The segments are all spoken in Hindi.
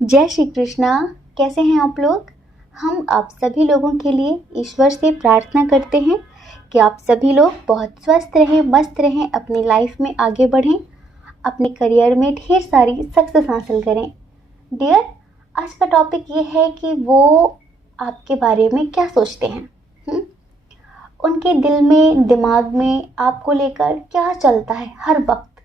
जय श्री कृष्णा। कैसे हैं आप लोग। हम आप सभी लोगों के लिए ईश्वर से प्रार्थना करते हैं कि आप सभी लोग बहुत स्वस्थ रहें, मस्त रहें, अपनी लाइफ में आगे बढ़ें, अपने करियर में ढेर सारी सक्सेस हासिल करें। डियर, आज का टॉपिक ये है कि वो आपके बारे में क्या सोचते हैं। हुँ? उनके दिल में, दिमाग में आपको लेकर क्या चलता है हर वक्त,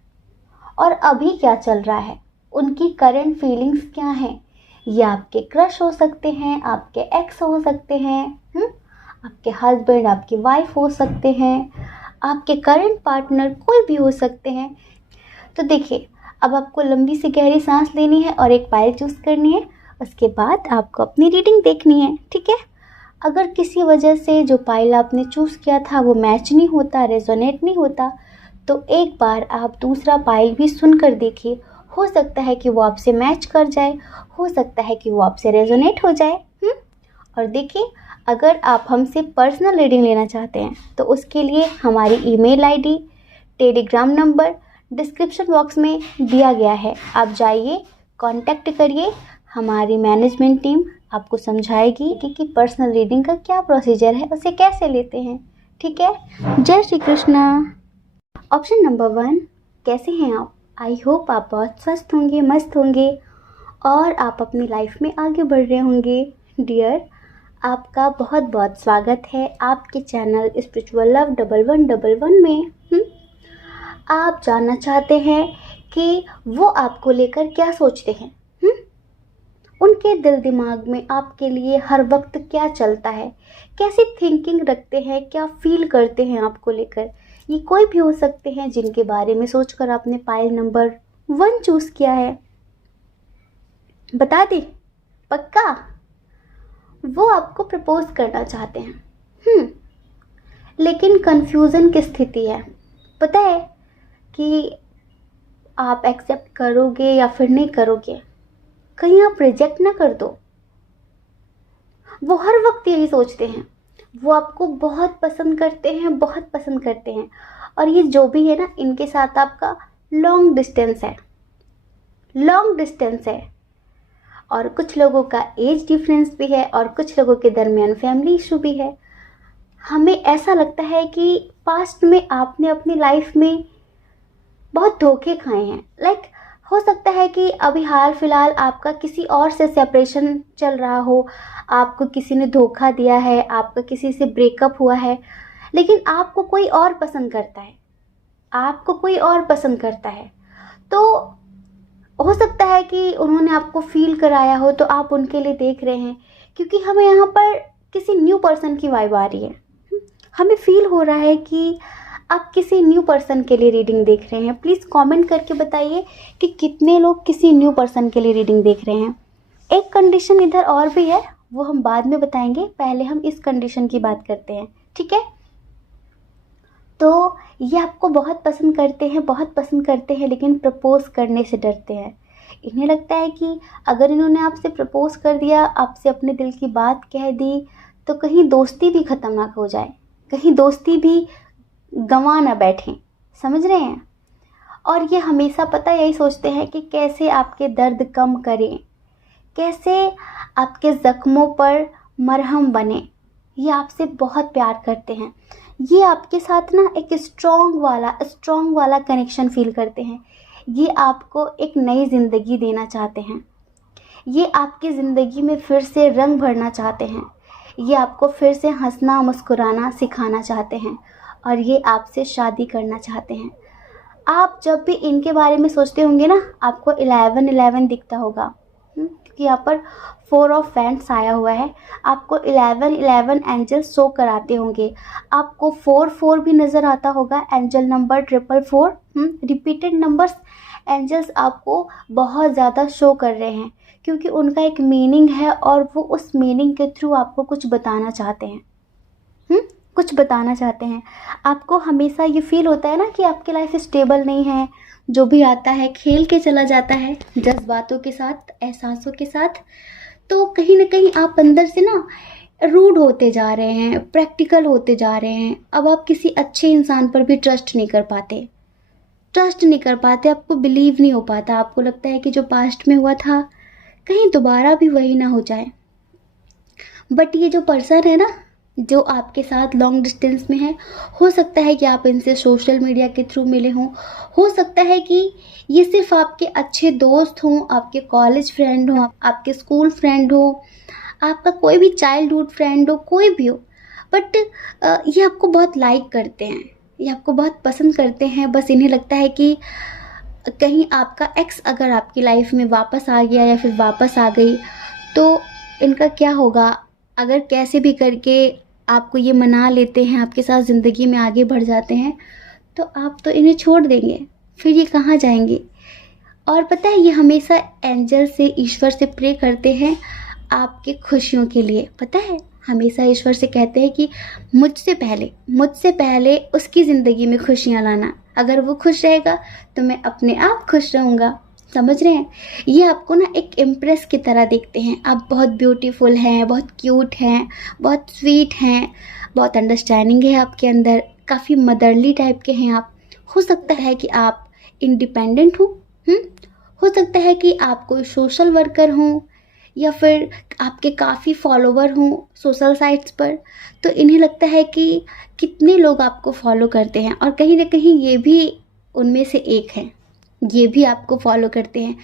और अभी क्या चल रहा है, उनकी करंट फीलिंग्स क्या हैं। ये आपके क्रश हो सकते हैं, आपके एक्स हो सकते हैं, आपके हस्बैंड, आपकी वाइफ हो सकते हैं, आपके करंट पार्टनर कोई भी हो सकते हैं। तो देखिए, अब आपको लंबी सी गहरी सांस लेनी है और एक पाइल चूज करनी है। उसके बाद आपको अपनी रीडिंग देखनी है, ठीक है। अगर किसी वजह से जो पाइल आपने चूज किया था वो मैच नहीं होता, रेजोनेट नहीं होता, तो एक बार आप दूसरा पाइल भी सुनकर देखिए। हो सकता है कि वो आपसे मैच कर जाए, हो सकता है कि वो आपसे रेजोनेट हो जाए। और देखिए, अगर आप हमसे पर्सनल रीडिंग लेना चाहते हैं तो उसके लिए हमारी email ID, Telegram number description box में दिया गया है। आप जाइए, कांटेक्ट करिए। हमारी मैनेजमेंट टीम आपको समझाएगी कि पर्सनल रीडिंग का क्या प्रोसीजर है, उसे कैसे लेते हैं, ठीक है। जय श्री कृष्णा। ऑप्शन नंबर 1, कैसे हैं आप। आई होप आप बहुत स्वस्थ होंगे, मस्त होंगे और आप अपनी लाइफ में आगे बढ़ रहे होंगे। डियर, आपका बहुत बहुत स्वागत है आपके चैनल स्पिरिचुअल लव 1111 में। आप जानना चाहते हैं कि वो आपको लेकर क्या सोचते हैं। उनके दिल दिमाग में आपके लिए हर वक्त क्या चलता है, कैसी थिंकिंग रखते हैं, क्या फील करते हैं आपको लेकर। ये कोई भी हो सकते हैं जिनके बारे में सोचकर आपने पाइल नंबर 1 चूज किया है। बता दे पक्का, वो आपको प्रपोज करना चाहते हैं। लेकिन कंफ्यूजन की स्थिति है। पता है कि आप एक्सेप्ट करोगे या फिर नहीं करोगे, कहीं आप रिजेक्ट ना कर दो। वो हर वक्त यही सोचते हैं। वो आपको बहुत पसंद करते हैं, बहुत पसंद करते हैं। और ये जो भी है ना, इनके साथ आपका लॉन्ग डिस्टेंस है, लॉन्ग डिस्टेंस है। और कुछ लोगों का एज डिफरेंस भी है और कुछ लोगों के दरमियान फैमिली इशू भी है। हमें ऐसा लगता है कि पास्ट में आपने अपनी लाइफ में बहुत धोखे खाए हैं। हो सकता है कि अभी हाल फिलहाल आपका किसी और से सेपरेशन चल रहा हो, आपको किसी ने धोखा दिया है, आपका किसी से ब्रेकअप हुआ है, लेकिन आपको कोई और पसंद करता है, आपको कोई और पसंद करता है। तो हो सकता है कि उन्होंने आपको फील कराया हो, तो आप उनके लिए देख रहे हैं। क्योंकि हमें यहाँ पर किसी न्यू पर्सन की वाइब आ रही है। हमें फील हो रहा है कि आप किसी न्यू पर्सन के लिए रीडिंग देख रहे हैं। प्लीज़ कमेंट करके बताइए कि कितने लोग किसी न्यू पर्सन के लिए रीडिंग देख रहे हैं। एक कंडीशन इधर और भी है, वो हम बाद में बताएंगे, पहले हम इस कंडीशन की बात करते हैं, ठीक है। तो ये आपको बहुत पसंद करते हैं, बहुत पसंद करते हैं, लेकिन प्रपोज करने से डरते हैं। इन्हें लगता है कि अगर इन्होंने आपसे प्रपोज कर दिया, आपसे अपने दिल की बात कह दी, तो कहीं दोस्ती भी खतरनाक हो जाए, कहीं दोस्ती भी गंवा ना बैठें। समझ रहे हैं। और ये हमेशा पता यही सोचते हैं कि कैसे आपके दर्द कम करें, कैसे आपके ज़ख्मों पर मरहम बने। ये आपसे बहुत प्यार करते हैं। ये आपके साथ ना एक स्ट्रॉन्ग वाला कनेक्शन फील करते हैं। ये आपको एक नई ज़िंदगी देना चाहते हैं। ये आपकी ज़िंदगी में फिर से रंग भरना चाहते हैं। ये आपको फिर से हंसना मुस्कुराना सिखाना चाहते हैं। और ये आपसे शादी करना चाहते हैं। आप जब भी इनके बारे में सोचते होंगे ना, आपको 1111 दिखता होगा, क्योंकि यहाँ पर 4 ऑफ फैंड्स आया हुआ है। आपको 1111 एंजल शो कराते होंगे। आपको 44 भी नज़र आता होगा, angel number 444। Repeated numbers angels आपको बहुत ज़्यादा शो कर रहे हैं, क्योंकि उनका एक मीनिंग है और वो उस मीनिंग के थ्रू आपको कुछ बताना चाहते हैं। कुछ बताना चाहते हैं। आपको हमेशा ये फील होता है ना कि आपकी लाइफ स्टेबल नहीं है। जो भी आता है खेल के चला जाता है, जज्बातों के साथ, एहसासों के साथ। तो कहीं ना कहीं आप अंदर से ना रूड होते जा रहे हैं, प्रैक्टिकल होते जा रहे हैं। अब आप किसी अच्छे इंसान पर भी ट्रस्ट नहीं कर पाते, आपको बिलीव नहीं हो पाता। आपको लगता है कि जो पास्ट में हुआ था कहीं दोबारा भी वही ना हो जाए। बट ये जो पर्सन है ना, जो आपके साथ लॉन्ग डिस्टेंस में है, हो सकता है कि आप इनसे सोशल मीडिया के थ्रू मिले हों, हो सकता है कि ये सिर्फ आपके अच्छे दोस्त हों, आपके कॉलेज फ्रेंड हों, आपके स्कूल फ्रेंड हो, आपका कोई भी चाइल्डहुड फ्रेंड हो, कोई भी हो। बट ये आपको बहुत लाइक करते हैं, ये आपको बहुत पसंद करते हैं। बस इन्हें लगता है कि कहीं आपका एक्स अगर आपकी लाइफ में वापस आ गया या फिर वापस आ गई तो इनका क्या होगा। अगर कैसे भी करके आपको ये मना लेते हैं, आपके साथ ज़िंदगी में आगे बढ़ जाते हैं, तो आप तो इन्हें छोड़ देंगे, फिर ये कहाँ जाएंगे। और पता है, ये हमेशा एंजल से, ईश्वर से प्रे करते हैं आपके खुशियों के लिए। पता है, हमेशा ईश्वर से कहते हैं कि मुझसे पहले उसकी ज़िंदगी में खुशियाँ लाना। अगर वो खुश रहेगा तो मैं अपने आप खुश रहूँगा। समझ रहे हैं? ये आपको ना एक इम्प्रेस की तरह देखते हैं। आप बहुत ब्यूटीफुल हैं, बहुत क्यूट हैं, बहुत स्वीट हैं, बहुत अंडरस्टैंडिंग है आपके अंदर, काफ़ी मदरली टाइप के हैं आप। हो सकता है कि आप इंडिपेंडेंट हो, हो सकता है कि आप कोई सोशल वर्कर हों, या फिर आपके काफ़ी फॉलोवर हों सोशल साइट्स पर। तो इन्हें लगता है कि कितने लोग आपको फॉलो करते हैं, और कहीं ना कहीं ये भी उनमें से एक है, ये भी आपको फॉलो करते हैं।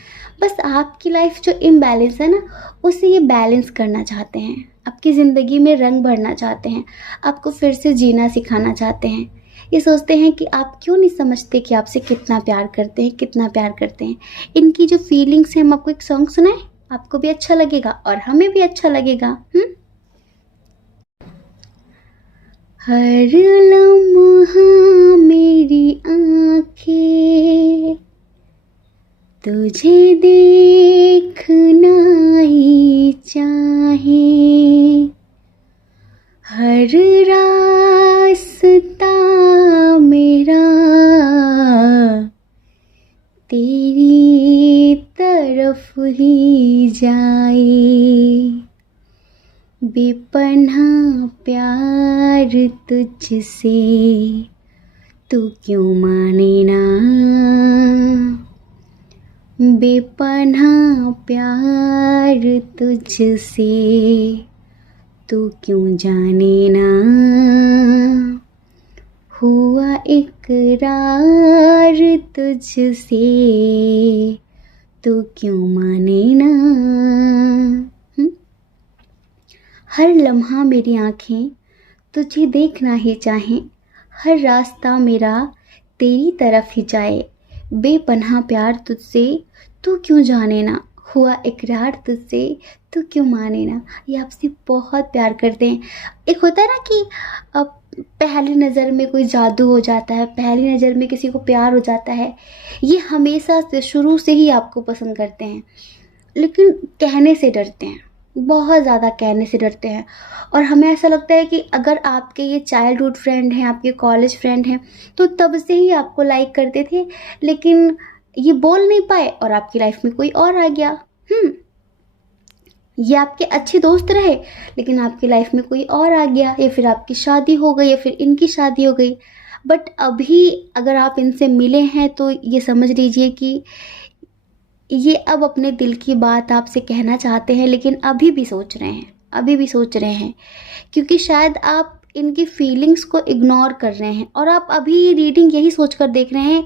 बस आपकी लाइफ जो इम्बैलेंस है ना, उसे ये बैलेंस करना चाहते हैं, आपकी ज़िंदगी में रंग भरना चाहते हैं, आपको फिर से जीना सिखाना चाहते हैं। ये सोचते हैं कि आप क्यों नहीं समझते कि आपसे कितना प्यार करते हैं, कितना प्यार करते हैं। इनकी जो फीलिंग्स हैं, हम आपको एक सॉन्ग सुनाएं, आपको भी अच्छा लगेगा और हमें भी अच्छा लगेगा। हर लम्हा मेरी आँखें तुझे देखना ही चाहे, हर रास्ता मेरा तेरी तरफ ही जाए, बेपनाह प्यार तुझसे तू क्यों माने ना, बेपनाह प्यार तुझसे तू क्यों जाने ना, हुआ इकरार तुझसे तू क्यों माने ना। हर लम्हा मेरी आँखें तुझे देखना ही चाहें, हर रास्ता मेरा तेरी तरफ ही जाए, बेपनाह प्यार तुझसे तू क्यों जाने ना, हुआ इकरार तुझसे तू क्यों माने ना। ये आपसे बहुत प्यार करते हैं। एक होता है ना कि अब पहली नज़र में कोई जादू हो जाता है, पहली नज़र में किसी को प्यार हो जाता है। ये हमेशा से, शुरू से ही आपको पसंद करते हैं, लेकिन कहने से डरते हैं, बहुत ज़्यादा कहने से डरते हैं। और हमें ऐसा लगता है कि अगर आपके ये चाइल्डहुड फ्रेंड हैं, आपके कॉलेज फ्रेंड हैं, तो तब से ही आपको लाइक करते थे, लेकिन ये बोल नहीं पाए और आपकी लाइफ में कोई और आ गया। ये आपके अच्छे दोस्त रहे, लेकिन आपकी लाइफ में कोई और आ गया, या फिर आपकी शादी हो गई, या फिर इनकी शादी हो गई। बट अभी अगर आप इनसे मिले हैं तो ये समझ लीजिए कि ये अब अपने दिल की बात आपसे कहना चाहते हैं, लेकिन अभी भी सोच रहे हैं, अभी भी सोच रहे हैं, क्योंकि शायद आप इनकी फीलिंग्स को इग्नोर कर रहे हैं। और आप अभी रीडिंग यही सोचकर देख रहे हैं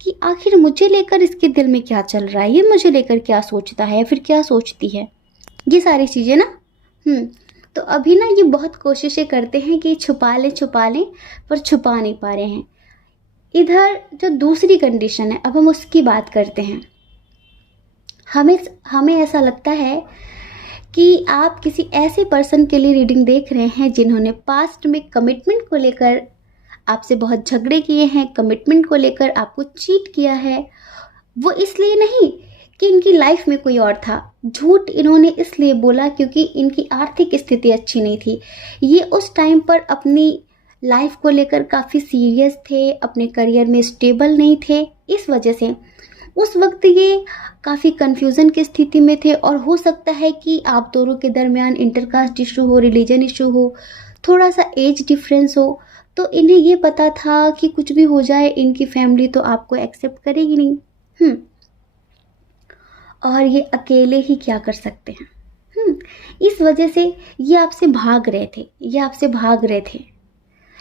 कि आखिर मुझे लेकर इसके दिल में क्या चल रहा है, ये मुझे लेकर क्या सोचता है, फिर क्या सोचती है, ये सारी चीज़ें ना। तो अभी ना ये बहुत कोशिशें करते हैं कि छुपा लें, पर छुपा नहीं पा रहे हैं। इधर जो दूसरी कंडीशन है, अब हम उसकी बात करते हैं। हमें ऐसा लगता है कि आप किसी ऐसे पर्सन के लिए रीडिंग देख रहे हैं जिन्होंने पास्ट में कमिटमेंट को लेकर आपसे बहुत झगड़े किए हैं, कमिटमेंट को लेकर आपको चीट किया है। वो इसलिए नहीं कि इनकी लाइफ में कोई और था, झूठ इन्होंने इसलिए बोला क्योंकि इनकी आर्थिक स्थिति अच्छी नहीं थी। ये उस टाइम पर अपनी लाइफ को लेकर काफ़ी सीरियस थे, अपने करियर में स्टेबल नहीं थे, इस वजह से उस वक्त ये काफ़ी कन्फ्यूज़न की स्थिति में थे। और हो सकता है कि आप दोनों के दरमियान इंटरकास्ट इशू हो, रिलीजन इशू हो, थोड़ा सा एज डिफरेंस हो। तो इन्हें ये पता था कि कुछ भी हो जाए इनकी फैमिली तो आपको एक्सेप्ट करेगी नहीं। और ये अकेले ही क्या कर सकते हैं। इस वजह से ये आपसे भाग रहे थे,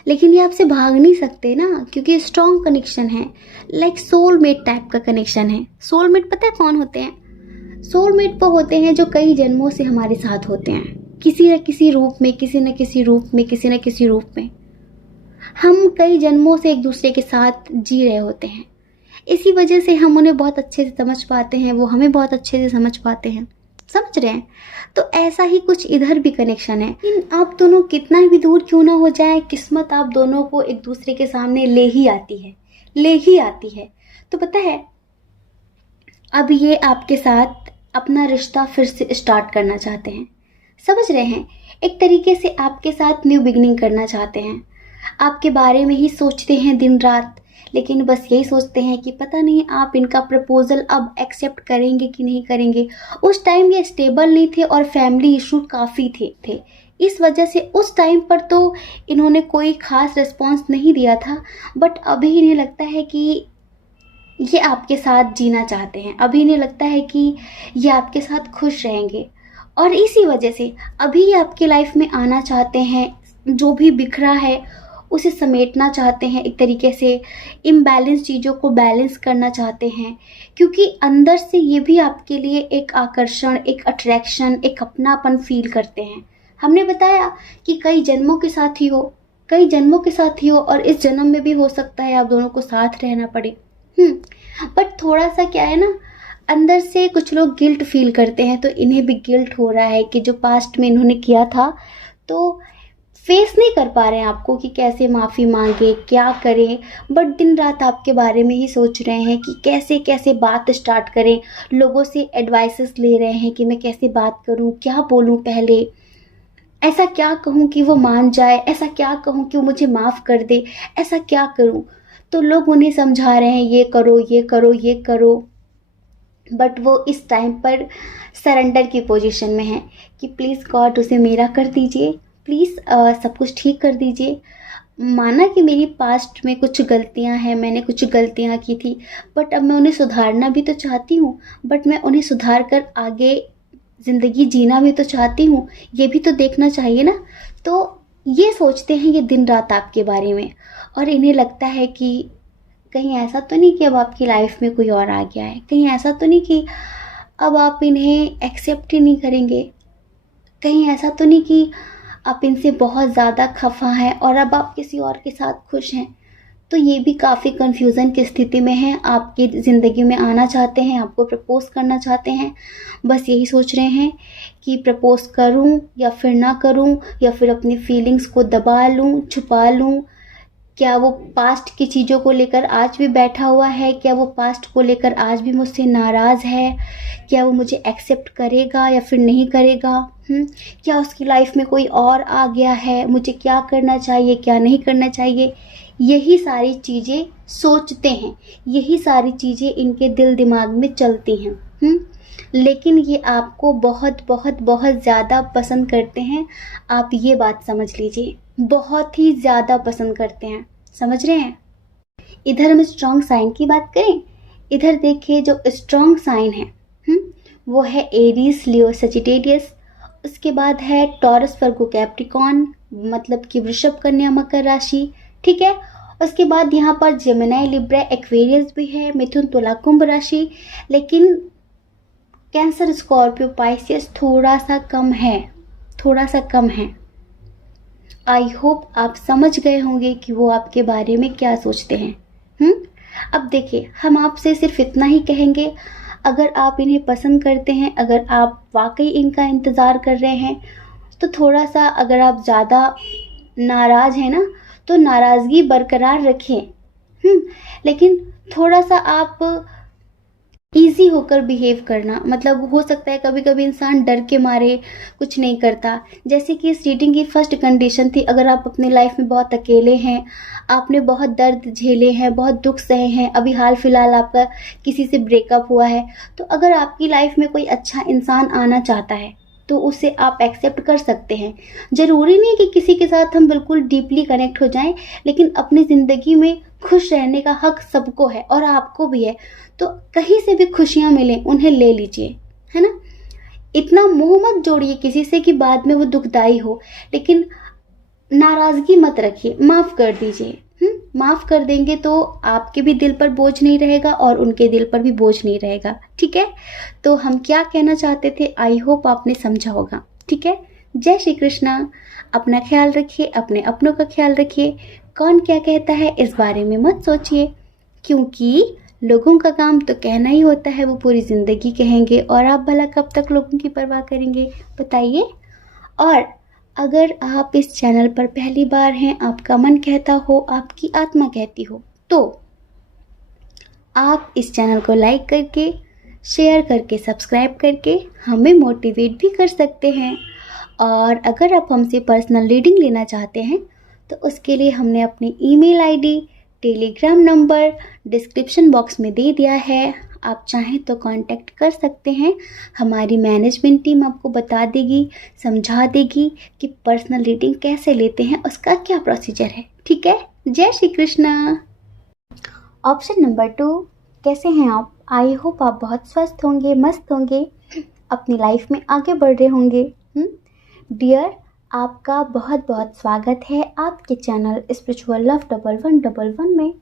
लेकिन ये आपसे भाग नहीं सकते ना, क्योंकि स्ट्रॉन्ग कनेक्शन है, लाइक सोलमेट टाइप का कनेक्शन है। सोलमेट पता है कौन होते हैं? सोलमेट वो होते हैं जो कई जन्मों से हमारे साथ होते हैं, किसी न किसी रूप में, किसी न किसी रूप में हम कई जन्मों से एक दूसरे के साथ जी रहे होते हैं। इसी वजह से हम उन्हें बहुत अच्छे से समझ पाते हैं, वो हमें बहुत अच्छे से समझ पाते हैं। समझ रहे हैं? तो ऐसा ही कुछ इधर भी कनेक्शन है। लेकिन आप दोनों कितना भी दूर क्यों ना हो जाए, किस्मत आप दोनों को एक दूसरे के सामने ले ही आती है। तो पता है, अब ये आपके साथ अपना रिश्ता फिर से स्टार्ट करना चाहते हैं। समझ रहे हैं? एक तरीके से आपके साथ न्यू बिगिनिंग करना चाहते हैं। आपके बारे में ही सोचते हैं दिन रात, लेकिन बस यही सोचते हैं कि पता नहीं आप इनका प्रपोजल अब एक्सेप्ट करेंगे कि नहीं करेंगे। उस टाइम ये स्टेबल नहीं थे और फैमिली इशू काफ़ी थे। इस वजह से उस टाइम पर तो इन्होंने कोई ख़ास रिस्पॉन्स नहीं दिया था, बट अभी इन्हें लगता है कि ये आपके साथ जीना चाहते हैं। अभी इन्हें लगता है कि ये आपके साथ खुश रहेंगे, और इसी वजह से अभी ये आपकी लाइफ में आना चाहते हैं। जो भी बिखरा है उसे समेटना चाहते हैं, एक तरीके से इम्बैलेंस चीज़ों को बैलेंस करना चाहते हैं, क्योंकि अंदर से ये भी आपके लिए एक आकर्षण, एक अट्रैक्शन, एक अपनापन फील करते हैं। हमने बताया कि कई जन्मों के साथ ही हो और इस जन्म में भी हो सकता है आप दोनों को साथ रहना पड़े। बट थोड़ा सा क्या है ना, अंदर से कुछ लोग गिल्ट फील करते हैं, तो इन्हें भी गिल्ट हो रहा है कि जो पास्ट में इन्होंने किया था, तो फेस नहीं कर पा रहे हैं आपको कि कैसे माफ़ी मांगे, क्या करें। बट दिन रात आपके बारे में ही सोच रहे हैं कि कैसे कैसे बात स्टार्ट करें। लोगों से एडवाइसेस ले रहे हैं कि मैं कैसे बात करूं, क्या बोलूं, पहले ऐसा क्या कहूं कि वो मान जाए, ऐसा क्या कहूं कि वो मुझे माफ़ कर दे, ऐसा क्या करूं। तो लोग उन्हें समझा रहे हैं ये करो, बट वो इस टाइम पर सरेंडर की पोजीशन में है कि प्लीज़ गॉड उसे मेरा कर दीजिए, प्लीज़ सब कुछ ठीक कर दीजिए। माना कि मेरी पास्ट में कुछ गलतियां हैं, मैंने कुछ गलतियां की थी, बट अब मैं उन्हें सुधारना भी तो चाहती हूँ, बट मैं उन्हें सुधार कर आगे ज़िंदगी जीना भी तो चाहती हूँ, ये भी तो देखना चाहिए ना। तो ये सोचते हैं ये दिन रात आपके बारे में, और इन्हें लगता है कि कहीं ऐसा तो नहीं कि अब आपकी लाइफ में कोई और आ गया है, कहीं ऐसा तो नहीं कि अब आप इन्हें एक्सेप्ट ही नहीं करेंगे, कहीं ऐसा तो नहीं कि आप इनसे बहुत ज़्यादा खफा हैं और अब आप किसी और के साथ खुश हैं। तो ये भी काफ़ी कंफ्यूजन की स्थिति में हैं, आपकी ज़िंदगी में आना चाहते हैं, आपको प्रपोज़ करना चाहते हैं। बस यही सोच रहे हैं कि प्रपोज़ करूं या फिर ना करूं, या फिर अपनी फीलिंग्स को दबा लूं, छुपा लूं। क्या वो पास्ट की चीज़ों को लेकर आज भी बैठा हुआ है? क्या वो पास्ट को लेकर आज भी मुझसे नाराज़ है? क्या वो मुझे एक्सेप्ट करेगा या फिर नहीं करेगा? क्या उसकी लाइफ में कोई और आ गया है? मुझे क्या करना चाहिए, क्या नहीं करना चाहिए? यही सारी चीज़ें सोचते हैं, यही सारी चीज़ें इनके दिल दिमाग में चलती हैं। लेकिन ये आपको बहुत बहुत बहुत ज़्यादा पसंद करते हैं। आप ये बात समझ लीजिए, बहुत ही ज़्यादा पसंद करते हैं। समझ रहे हैं? इधर हम स्ट्रॉन्ग साइन की बात करें, इधर देखिए जो स्ट्रॉन्ग साइन है वो है एरीज, लियो, सजिटेरियस। उसके बाद है टॉरस, वर्गो, कैप्रिकॉर्न, मतलब कि वृषभ, कन्या, मकर राशि। ठीक है। उसके बाद यहाँ पर जेमिनी, लिब्रा, एक्वेरियस भी है, मिथुन, तुला, कुंभ राशि। लेकिन कैंसर, स्कॉर्पियो, पाइसियस थोड़ा सा कम है। आई होप आप समझ गए होंगे कि वो आपके बारे में क्या सोचते हैं। अब देखिए, हम आपसे सिर्फ इतना ही कहेंगे, अगर आप इन्हें पसंद करते हैं, अगर आप वाकई इनका इंतज़ार कर रहे हैं, तो थोड़ा सा, अगर आप ज़्यादा नाराज़ हैं ना, तो नाराज़गी बरकरार रखें। लेकिन थोड़ा सा आप ईजी होकर बिहेव करना, मतलब हो सकता है कभी कभी इंसान डर के मारे कुछ नहीं करता। जैसे कि इस रीडिंग की फर्स्ट कंडीशन थी, अगर आप अपने लाइफ में बहुत अकेले हैं, आपने बहुत दर्द झेले हैं, बहुत दुख सहे हैं, अभी हाल फिलहाल आपका किसी से ब्रेकअप हुआ है, तो अगर आपकी लाइफ में कोई अच्छा इंसान आना चाहता है तो उसे आप एक्सेप्ट कर सकते हैं। ज़रूरी नहीं कि किसी के साथ हम बिल्कुल डीपली कनेक्ट हो जाएं, लेकिन अपनी ज़िंदगी में खुश रहने का हक सबको है और आपको भी है, तो कहीं से भी खुशियाँ मिलें उन्हें ले लीजिए, है ना। इतना मोह मत जोड़िए किसी से कि बाद में वो दुखदाई हो, लेकिन नाराज़गी मत रखिए, माफ़ कर दीजिए। माफ़ कर देंगे तो आपके भी दिल पर बोझ नहीं रहेगा और उनके दिल पर भी बोझ नहीं रहेगा, ठीक है। तो हम क्या कहना चाहते थे, आई होप आपने समझा होगा, ठीक है। जय श्री कृष्णा। अपना ख्याल रखिए, अपने अपनों का ख्याल रखिए। कौन क्या कहता है इस बारे में मत सोचिए, क्योंकि लोगों का काम तो कहना ही होता है, वो पूरी ज़िंदगी कहेंगे और आप भला कब तक लोगों की परवाह करेंगे, बताइए। और अगर आप इस चैनल पर पहली बार हैं, आपका मन कहता हो, आपकी आत्मा कहती हो, तो आप इस चैनल को लाइक करके, शेयर करके, सब्सक्राइब करके हमें मोटिवेट भी कर सकते हैं। और अगर आप हमसे पर्सनल रीडिंग लेना चाहते हैं तो उसके लिए हमने अपनी email ID, Telegram number description box में दे दिया है। आप चाहें तो कांटेक्ट कर सकते हैं। हमारी मैनेजमेंट टीम आपको बता देगी, समझा देगी कि पर्सनल रीडिंग कैसे लेते हैं, उसका क्या प्रोसीजर है, ठीक है। जय श्री कृष्णा। ऑप्शन नंबर 2, कैसे हैं आप? आई होप आप बहुत स्वस्थ होंगे, मस्त होंगे, अपनी लाइफ में आगे बढ़ रहे होंगे। डियर, आपका बहुत बहुत स्वागत है आपके चैनल स्पिरिचुअल लव 1111 में।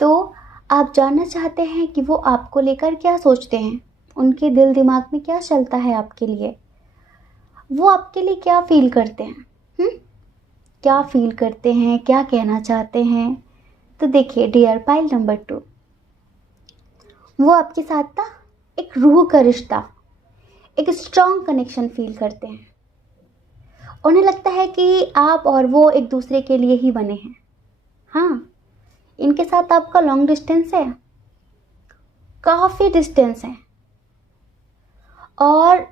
तो आप जानना चाहते हैं कि वो आपको लेकर क्या सोचते हैं, उनके दिल दिमाग में क्या चलता है आपके लिए, वो आपके लिए क्या फील करते हैं, क्या फील करते हैं, क्या कहना चाहते हैं। तो देखिए डियर पाइल नंबर 2, वो आपके साथ ना एक रूह का रिश्ता, एक स्ट्रॉन्ग कनेक्शन फील करते हैं। उन्हें लगता है कि आप और वो एक दूसरे के लिए ही बने हैं। हाँ, इनके साथ आपका लॉन्ग डिस्टेंस है, काफ़ी डिस्टेंस है, और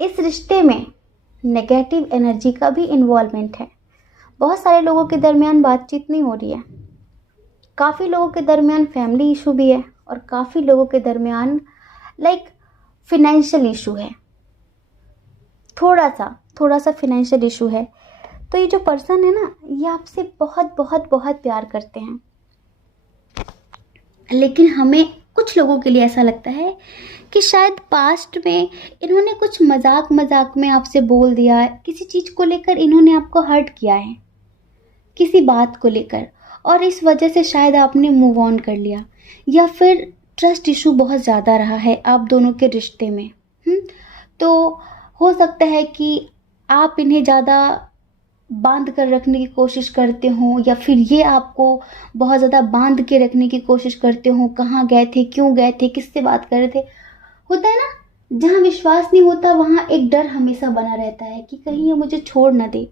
इस रिश्ते में नेगेटिव एनर्जी का भी इन्वॉल्वमेंट है। बहुत सारे लोगों के दरमियान बातचीत नहीं हो रही है, काफ़ी लोगों के दरमियान फैमिली इशू भी है, और काफ़ी लोगों के दरमियान फिनेंशियल इशू है, थोड़ा सा फिनेंशियल इशू है। तो ये जो पर्सन है ना, ये आपसे बहुत बहुत बहुत प्यार करते हैं, लेकिन हमें कुछ लोगों के लिए ऐसा लगता है कि शायद पास्ट में इन्होंने कुछ मजाक में आपसे बोल दिया, किसी चीज़ को लेकर इन्होंने आपको हर्ट किया है, किसी बात को लेकर, और इस वजह से शायद आपने मूव ऑन कर लिया, या फिर ट्रस्ट इशू बहुत ज़्यादा रहा है आप दोनों के रिश्ते में। तो हो सकता है कि आप इन्हें ज़्यादा बांध कर रखने की कोशिश करते हो, या फिर ये आपको बहुत ज़्यादा बांध के रखने की कोशिश करते हो। कहाँ गए थे, क्यों गए थे, किससे बात कर रहे थे। होता है ना, जहाँ विश्वास नहीं होता वहाँ एक डर हमेशा बना रहता है कि कहीं ये मुझे छोड़ ना दे,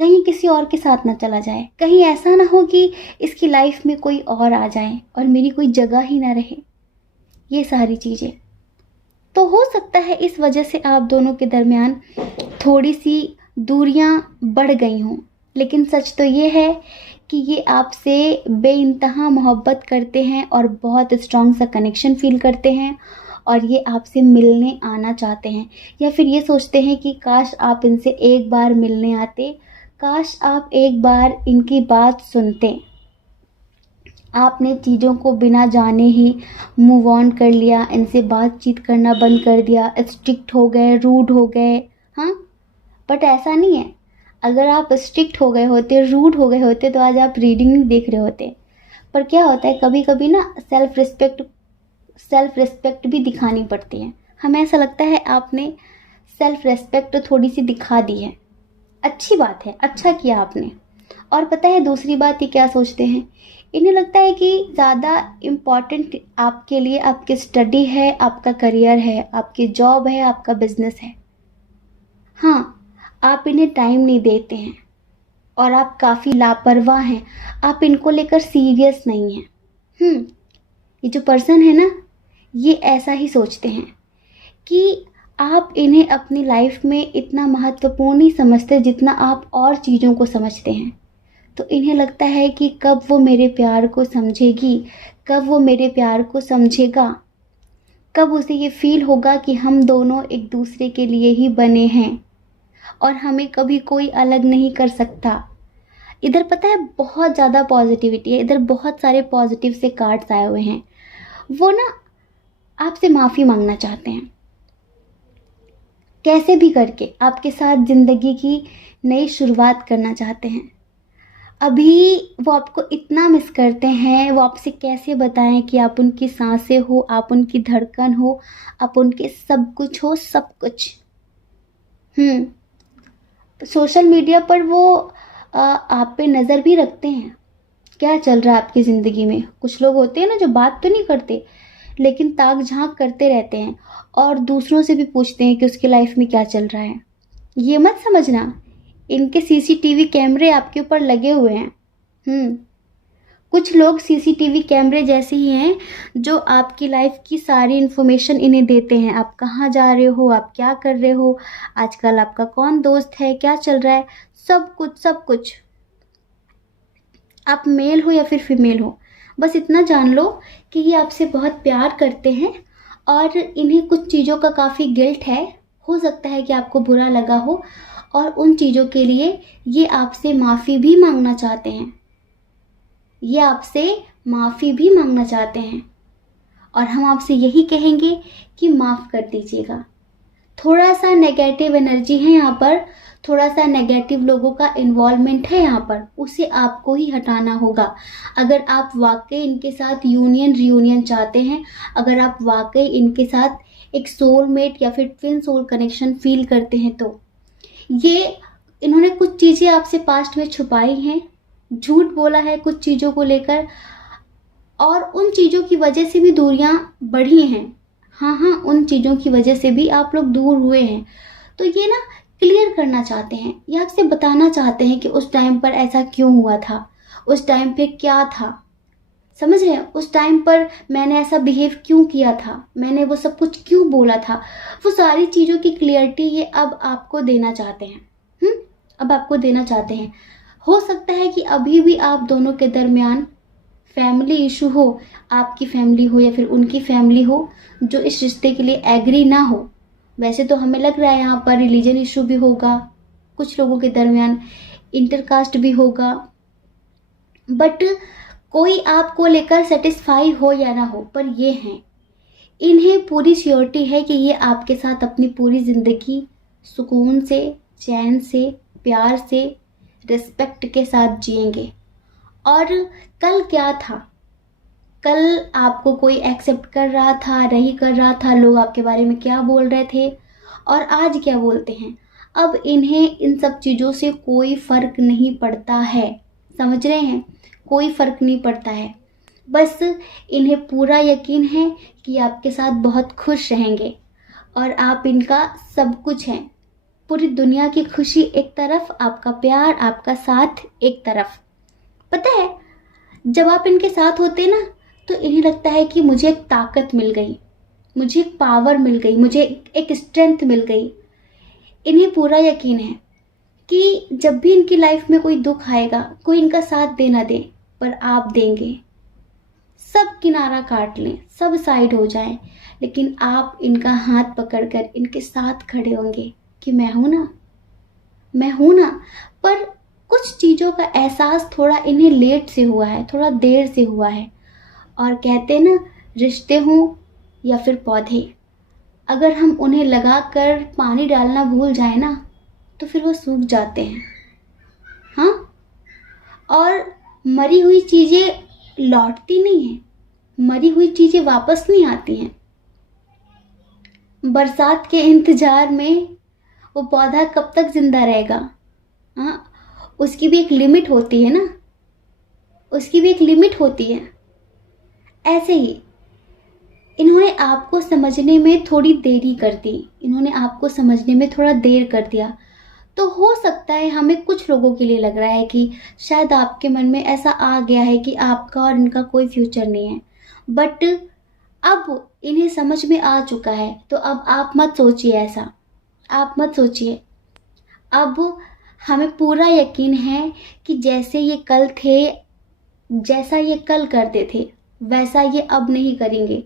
कहीं किसी और के साथ ना चला जाए, कहीं ऐसा ना हो कि इसकी लाइफ में कोई और आ जाए और मेरी कोई जगह ही ना रहे। ये सारी चीज़ें तो हो सकता है इस वजह से आप दोनों के दरमियान थोड़ी सी दूरियां बढ़ गई हों, लेकिन सच तो ये है कि ये आपसे बेइंतहा मोहब्बत करते हैं और बहुत स्ट्रॉन्ग सा कनेक्शन फील करते हैं, और ये आपसे मिलने आना चाहते हैं, या फिर ये सोचते हैं कि काश आप इनसे एक बार मिलने आते, काश आप एक बार इनकी बात सुनते। आपने चीज़ों को बिना जाने ही मूव ऑन कर लिया, इनसे बातचीत करना बंद कर दिया, स्ट्रिक्ट हो गए, रूड हो गए। हाँ, बट ऐसा नहीं है। अगर आप स्ट्रिक्ट हो गए होते, रूड हो गए होते, तो आज आप रीडिंग नहीं देख रहे होते। पर क्या होता है, कभी कभी ना सेल्फ रिस्पेक्ट भी दिखानी पड़ती है। हमें ऐसा लगता है आपने सेल्फ रिस्पेक्ट थोड़ी सी दिखा दी है, अच्छी बात है, अच्छा किया आपने। और पता है दूसरी बात ये क्या सोचते हैं, इन्हें लगता है कि ज़्यादा इम्पॉर्टेंट आपके लिए आपकी स्टडी है, आपका करियर है, आपकी जॉब है, आपका बिजनेस है। हाँ, आप इन्हें टाइम नहीं देते हैं और आप काफ़ी लापरवाह हैं, आप इनको लेकर सीरियस नहीं हैं। ये जो पर्सन है ना, ये ऐसा ही सोचते हैं कि आप इन्हें अपनी लाइफ में इतना महत्वपूर्ण नहीं समझते जितना आप और चीज़ों को समझते हैं। तो इन्हें लगता है कि कब वो मेरे प्यार को समझेगी, कब वो मेरे प्यार को समझेगा, कब उसे ये फील होगा कि हम दोनों एक दूसरे के लिए ही बने हैं और हमें कभी कोई अलग नहीं कर सकता। इधर पता है बहुत ज़्यादा पॉजिटिविटी है, इधर बहुत सारे पॉजिटिव से कार्ड्स आए हुए हैं। वो ना आपसे माफ़ी मांगना चाहते हैं, कैसे भी करके आपके साथ ज़िंदगी की नई शुरुआत करना चाहते हैं। अभी वो आपको इतना मिस करते हैं, वो आपसे कैसे बताएं कि आप उनकी सांसें हो, आप उनकी धड़कन हो, आप उनके सब कुछ हो, सब कुछ। सोशल मीडिया पर वो आप पे नज़र भी रखते हैं, क्या चल रहा है आपकी ज़िंदगी में। कुछ लोग होते हैं ना जो बात तो नहीं करते लेकिन ताक झांक करते रहते हैं और दूसरों से भी पूछते हैं कि उसकी लाइफ में क्या चल रहा है। ये मत समझना इनके सीसीटीवी कैमरे आपके ऊपर लगे हुए हैं। कुछ लोग सीसीटीवी कैमरे जैसे ही हैं जो आपकी लाइफ की सारी इन्फॉर्मेशन इन्हें देते हैं। आप कहाँ जा रहे हो, आप क्या कर रहे हो, आजकल आपका कौन दोस्त है, क्या चल रहा है, सब कुछ सब कुछ। आप मेल हो या फिर फीमेल हो, बस इतना जान लो कि ये आपसे बहुत प्यार करते हैं और इन्हें कुछ चीज़ों का काफ़ी गिल्ट है। हो सकता है कि आपको बुरा लगा हो और उन चीज़ों के लिए ये आपसे माफ़ी भी मांगना चाहते हैं। ये आपसे माफ़ी भी मांगना चाहते हैं और हम आपसे यही कहेंगे कि माफ़ कर दीजिएगा। थोड़ा सा नेगेटिव एनर्जी है यहाँ पर, थोड़ा सा नेगेटिव लोगों का इन्वॉल्वमेंट है यहाँ पर, उसे आपको ही हटाना होगा। अगर आप वाकई इनके साथ यूनियन रियूनियन चाहते हैं, अगर आप वाकई इनके साथ एक सोलमेट या फिर ट्विन सोल कनेक्शन फील करते हैं, तो ये इन्होंने कुछ चीज़ें आपसे पास्ट में छुपाई हैं, झूठ बोला है कुछ चीज़ों को लेकर और उन चीज़ों की वजह से भी दूरियां बढ़ी हैं। हाँ, उन चीज़ों की वजह से भी आप लोग दूर हुए हैं। तो ये ना क्लियर करना चाहते हैं, ये आपसे बताना चाहते हैं कि उस टाइम पर ऐसा क्यों हुआ था, उस टाइम पे क्या था, समझ रहे हैं, उस टाइम पर मैंने ऐसा बिहेव क्यों किया था, मैंने वो सब कुछ क्यों बोला था। वो सारी चीज़ों की क्लियरिटी ये अब आपको देना चाहते हैं। अब आपको देना चाहते हैं। हो सकता है कि अभी भी आप दोनों के दरमियान फैमिली इशू हो, आपकी फैमिली हो या फिर उनकी फैमिली हो जो इस रिश्ते के लिए एग्री ना हो। वैसे तो हमें लग रहा है यहाँ पर रिलीजन इशू भी होगा, कुछ लोगों के दरमियान इंटरकास्ट भी होगा, बट कोई आपको लेकर सेटिस्फाई हो या ना हो, पर ये हैं, इन्हें पूरी श्योरिटी है कि ये आपके साथ अपनी पूरी ज़िंदगी सुकून से, चैन से, प्यार से, रिस्पेक्ट के साथ जिएंगे। और कल क्या था, कल आपको कोई एक्सेप्ट कर रहा था, नहीं कर रहा था, लोग आपके बारे में क्या बोल रहे थे और आज क्या बोलते हैं, अब इन्हें इन सब चीज़ों से कोई फ़र्क नहीं पड़ता है। समझ रहे हैं, कोई फ़र्क नहीं पड़ता है। बस इन्हें पूरा यकीन है कि आपके साथ बहुत खुश रहेंगे और आप इनका सब कुछ हैं। पूरी दुनिया की खुशी एक तरफ, आपका प्यार, आपका साथ एक तरफ। पता है जब आप इनके साथ होते ना तो इन्हें लगता है कि मुझे एक ताकत मिल गई, मुझे एक पावर मिल गई, मुझे एक स्ट्रेंथ मिल गई। इन्हें पूरा यकीन है कि जब भी इनकी लाइफ में कोई दुख आएगा, कोई इनका साथ दे ना दे, पर आप देंगे। सब किनारा काट लें, सब साइड हो जाएं, लेकिन आप इनका हाथ पकड़कर इनके साथ खड़े होंगे कि मैं हूं ना, मैं हूं ना। पर कुछ चीज़ों का एहसास थोड़ा इन्हें लेट से हुआ है, थोड़ा देर से हुआ है। और कहते ना, रिश्ते हों या फिर पौधे, अगर हम उन्हें लगाकर पानी डालना भूल जाए ना तो फिर वो सूख जाते हैं। हाँ, और मरी हुई चीज़ें लौटती नहीं हैं, मरी हुई चीज़ें वापस नहीं आती हैं। बरसात के इंतजार में वो पौधा कब तक जिंदा रहेगा। हाँ, उसकी भी एक लिमिट होती है ना, उसकी भी एक लिमिट होती है। ऐसे ही इन्होंने आपको समझने में थोड़ी देरी कर दी, इन्होंने आपको समझने में थोड़ा देर कर दिया। तो हो सकता है हमें कुछ लोगों के लिए लग रहा है कि शायद आपके मन में ऐसा आ गया है कि आपका और इनका कोई फ्यूचर नहीं है, बट अब इन्हें समझ में आ चुका है। तो अब आप मत सोचिए ऐसा, आप मत सोचिए। अब हमें पूरा यकीन है कि जैसे ये कल थे, जैसा ये कल करते थे, वैसा ये अब नहीं करेंगे।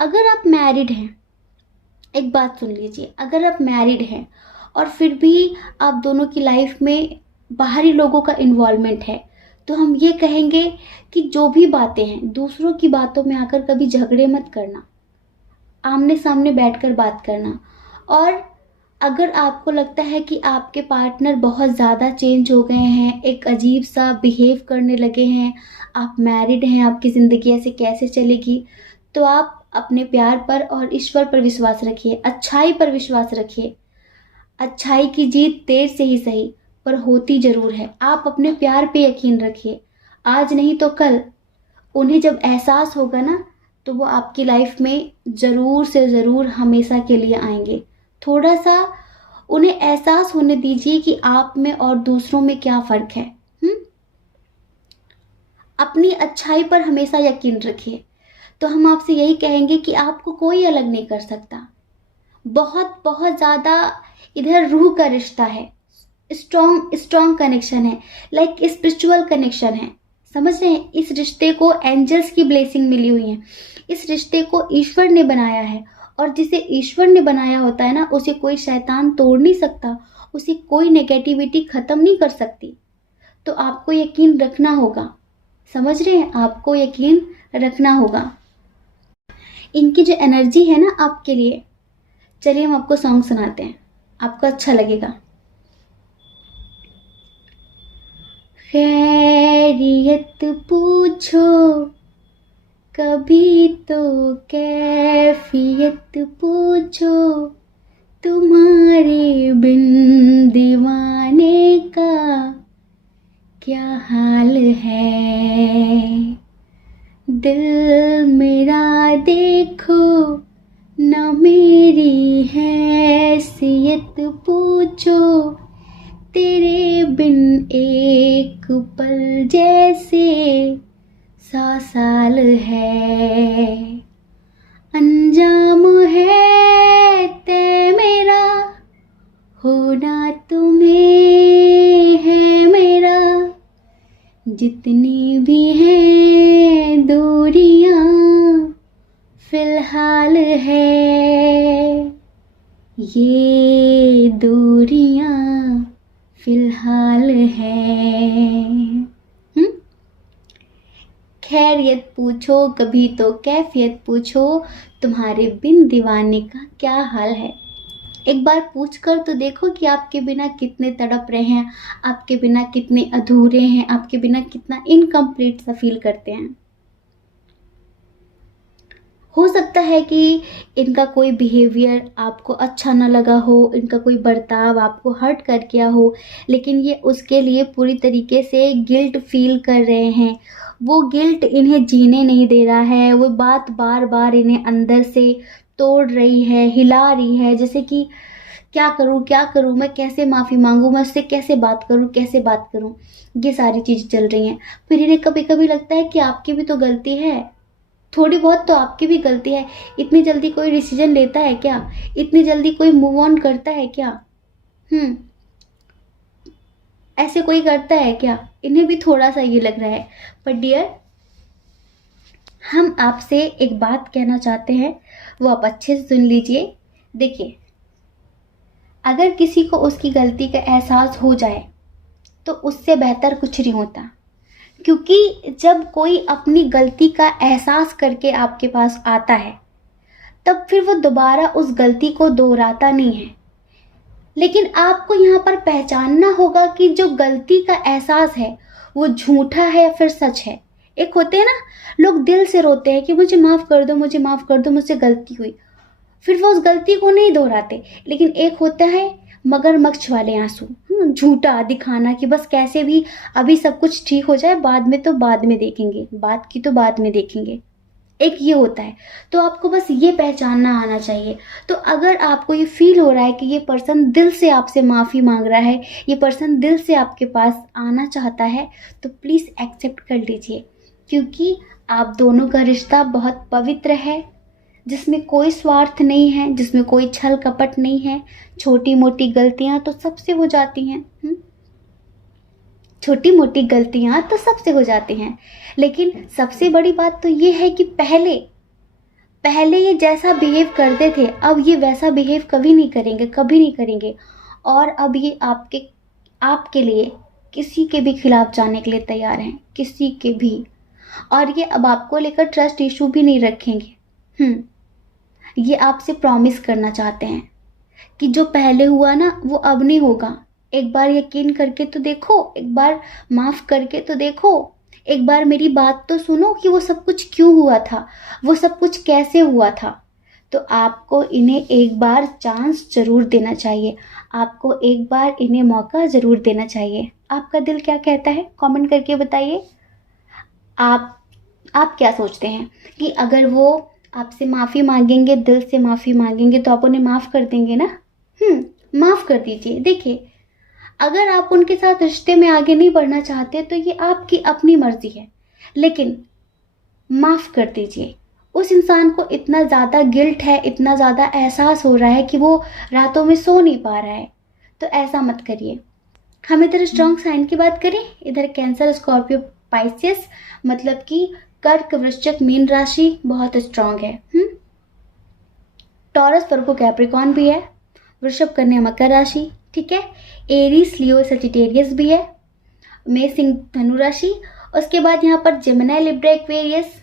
अगर आप मैरिड हैं, एक बात सुन लीजिए, अगर आप मैरिड हैं और फिर भी आप दोनों की लाइफ में बाहरी लोगों का इन्वॉल्वमेंट है, तो हम ये कहेंगे कि जो भी बातें हैं दूसरों की बातों में आकर कभी झगड़े मत करना, आमने सामने बैठकर बात करना। और अगर आपको लगता है कि आपके पार्टनर बहुत ज़्यादा चेंज हो गए हैं, एक अजीब सा बिहेव करने लगे हैं, आप मैरिड हैं, आपकी ज़िंदगी ऐसे कैसे चलेगी, तो आप अपने प्यार पर और ईश्वर पर विश्वास रखिए, अच्छाई पर विश्वास रखिए। अच्छाई की जीत देर से ही सही पर होती ज़रूर है। आप अपने प्यार पे यकीन रखिए, आज नहीं तो कल उन्हें जब एहसास होगा ना, तो वो आपकी लाइफ में ज़रूर से ज़रूर हमेशा के लिए आएंगे। थोड़ा सा उन्हें एहसास होने दीजिए कि आप में और दूसरों में क्या फ़र्क है। अपनी अच्छाई पर हमेशा यकीन रखिए। तो हम आपसे यही कहेंगे कि आपको कोई अलग नहीं कर सकता। बहुत बहुत ज़्यादा इधर रूह का रिश्ता है, स्ट्रॉन्ग स्ट्रॉन्ग कनेक्शन है, लाइक स्पिरिचुअल कनेक्शन है। समझ रहे हैं? इस रिश्ते को एंजल्स की ब्लेसिंग मिली हुई है, इस रिश्ते को ईश्वर ने बनाया है, और जिसे ईश्वर ने बनाया होता है ना, उसे कोई शैतान तोड़ नहीं सकता, उसे कोई नेगेटिविटी ख़त्म नहीं कर सकती। तो आपको यकीन रखना होगा। समझ रहे हैं? आपको यकीन रखना होगा। इनकी जो एनर्जी है ना आपके लिए, चलिए हम आपको सॉन्ग सुनाते हैं, आपको अच्छा लगेगा। खैरियत पूछो कभी तो कैफियत पूछो, तुम्हारे बिन दीवाने का क्या हाल है। दिल मेरा देखो न मेरी हैसियत पूछो, तेरे बिन एक पल जैसे 100 साल है। अंजाम है तय मेरा, होना तुम्हें है मेरा, जितनी भी हैं दूरियां फिलहाल है, ये दूरियां फिलहाल है। खैरियत पूछो कभी तो कैफियत पूछो, तुम्हारे बिन दीवाने का क्या हाल है। एक बार पूछ कर तो देखो कि आपके बिना कितने तड़प रहे हैं, आपके बिना कितने अधूरे हैं, आपके बिना कितना इनकम्प्लीट सा फील करते हैं। हो सकता है कि इनका कोई बिहेवियर आपको अच्छा ना लगा हो, इनका कोई बर्ताव आपको हर्ट कर गया हो, लेकिन ये उसके लिए पूरी तरीके से गिल्ट फील कर रहे हैं। वो गिल्ट इन्हें जीने नहीं दे रहा है, वो बात बार बार इन्हें अंदर से तोड़ रही है, हिला रही है, जैसे कि क्या करूँ, मैं कैसे माफ़ी मांगूँ, मैं उससे कैसे बात करूँ, ये सारी चीज़ें चल रही हैं। फिर इन्हें कभी कभी लगता है कि आपकी भी तो गलती है, थोड़ी बहुत तो आपकी भी गलती है। इतनी जल्दी कोई डिसीजन लेता है क्या? इतनी जल्दी कोई मूव ऑन करता है क्या? ऐसे कोई करता है क्या? इन्हें भी थोड़ा सा ये लग रहा है। पर डियर, हम आपसे एक बात कहना चाहते हैं, वो आप अच्छे से सुन लीजिए। देखिए, अगर किसी को उसकी गलती का एहसास हो जाए तो उससे बेहतर कुछ नहीं होता, क्योंकि जब कोई अपनी गलती का एहसास करके आपके पास आता है तब फिर वो दोबारा उस गलती को दोहराता नहीं है। लेकिन आपको यहाँ पर पहचानना होगा कि जो गलती का एहसास है वो झूठा है या फिर सच है। एक होते हैं ना, लोग दिल से रोते हैं कि मुझे माफ़ कर दो, मुझे माफ़ कर दो, मुझसे गलती हुई, फिर वो उस गलती को नहीं दोहराते। लेकिन एक होता है मगरमच्छ वाले आंसू, झूठा दिखाना कि बस कैसे भी अभी सब कुछ ठीक हो जाए, बाद में तो बाद में देखेंगे, बात की तो बाद में देखेंगे। एक ये होता है। तो आपको बस ये पहचानना आना चाहिए। तो अगर आपको ये फील हो रहा है कि ये पर्सन दिल से आपसे माफ़ी मांग रहा है, ये पर्सन दिल से आपके पास आना चाहता है, तो प्लीज़ एक्सेप्ट कर लीजिए, क्योंकि आप दोनों का रिश्ता बहुत पवित्र है, जिसमें कोई स्वार्थ नहीं है, जिसमें कोई छल कपट नहीं है। छोटी मोटी गलतियां तो सबसे हो जाती हैं, छोटी मोटी गलतियां तो सबसे हो जाती हैं, लेकिन सबसे बड़ी बात तो ये है कि पहले ये जैसा बिहेव करते थे, अब ये वैसा बिहेव कभी नहीं करेंगे, कभी नहीं करेंगे। और अब ये आपके लिए किसी के भी खिलाफ जाने के लिए तैयार हैं, किसी के भी। और ये अब आपको लेकर ट्रस्ट इशू भी नहीं रखेंगे। ये आपसे प्रॉमिस करना चाहते हैं कि जो पहले हुआ ना वो अब नहीं होगा। एक बार यकीन करके तो देखो, एक बार माफ करके तो देखो, एक बार मेरी बात तो सुनो कि वो सब कुछ क्यों हुआ था, वो सब कुछ कैसे हुआ था। तो आपको इन्हें एक बार चांस जरूर देना चाहिए, आपको एक बार इन्हें मौका जरूर देना चाहिए। आपका दिल क्या कहता है कमेंट करके बताइए। आप क्या सोचते हैं कि अगर वो आपसे माफ़ी मांगेंगे, दिल से माफ़ी मांगेंगे, तो आप उन्हें माफ़ कर देंगे ना? माफ़ कर दीजिए। देखिए, अगर आप उनके साथ रिश्ते में आगे नहीं बढ़ना चाहते तो ये आपकी अपनी मर्जी है, लेकिन माफ़ कर दीजिए। उस इंसान को इतना ज़्यादा गिल्ट है, इतना ज़्यादा एहसास हो रहा है कि वो रातों में सो नहीं पा रहा है, तो ऐसा मत करिए। हम इधर स्ट्रॉन्ग साइन की बात करें, इधर कैंसर, स्कॉर्पियो, पाइसेस, मतलब कि कर्क, वृश्चिक, मीन राशि बहुत स्ट्रांग है। टॉरस, वर्गो, कैप्रिकॉन भी है। वृषभ, कन्या, मकर राशि, ठीक है। एरीज, लियो, सजिटेरियस भी है। मेष, सिंह, धनु राशि। उसके बाद यहाँ पर जेमिनी, लिब्रा, एक्वेरियस,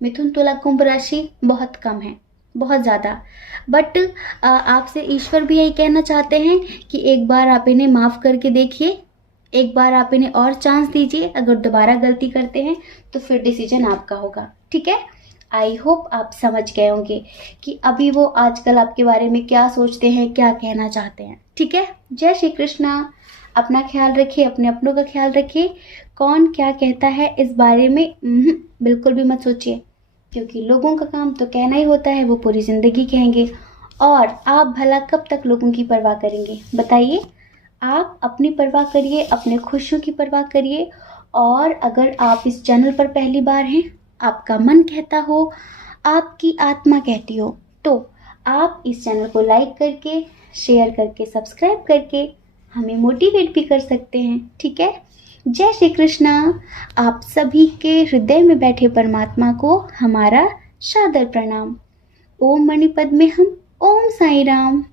मिथुन, तुला, कुंभ राशि बहुत कम है, बहुत ज़्यादा। बट आपसे ईश्वर भी यही कहना चाहते हैं कि एक बार आप इन्हें माफ़ करके देखिए, एक बार आप इन्हें और चांस दीजिए। अगर दोबारा गलती करते हैं तो फिर डिसीजन आपका होगा, ठीक है। आई होप आप समझ गए होंगे कि अभी वो आजकल आपके बारे में क्या सोचते हैं, क्या कहना चाहते हैं, ठीक है। जय श्री कृष्णा। अपना ख्याल रखिए, अपने अपनों का ख्याल रखिए। कौन क्या कहता है इस बारे में बिल्कुल भी मत सोचिए, क्योंकि लोगों का काम तो कहना ही होता है, वो पूरी ज़िंदगी कहेंगे। और आप भला कब तक लोगों की परवाह करेंगे, बताइए। आप अपनी परवाह करिए, अपने खुशियों की परवाह करिए। और अगर आप इस चैनल पर पहली बार हैं, आपका मन कहता हो, आपकी आत्मा कहती हो, तो आप इस चैनल को लाइक करके, शेयर करके, सब्सक्राइब करके हमें मोटिवेट भी कर सकते हैं, ठीक है। जय श्री कृष्णा। आप सभी के हृदय में बैठे परमात्मा को हमारा सादर प्रणाम। ओम मणिपद में हम, ओम साई राम।